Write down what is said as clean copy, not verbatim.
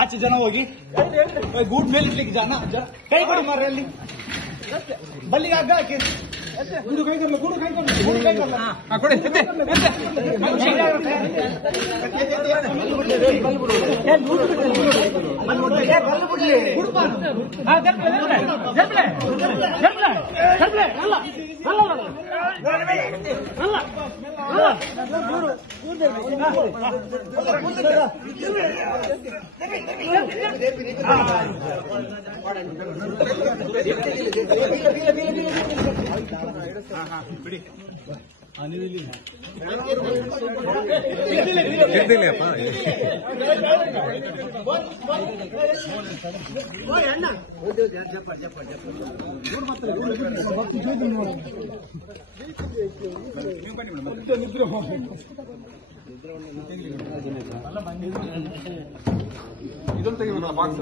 ಆಚೆ ಜನ ಹೋಗಿ ಗೂಡ್ ಮೇಲೆ ಇಡ್ಲಿಕ್ಕೆ ಜನ ಕೈ ಕೊಡಿ ಮಾರ್ರೆ ಅಲ್ಲಿ ಬಲ್ಲಿಗೆ ಹಗ್ಗ ಹಾಕಿ ಗುಡು ಕೈ ಕೊಡ್ಲ ಗುಡು ಕೈ ಕೊಡ್ಲ ಗುಡು ಕೈ ಕೊಡ್ಲ ಕೊಡಿ ಇದೊಂದು ತೆಗಿಬೇಕು ಬಾಕ್ಸ್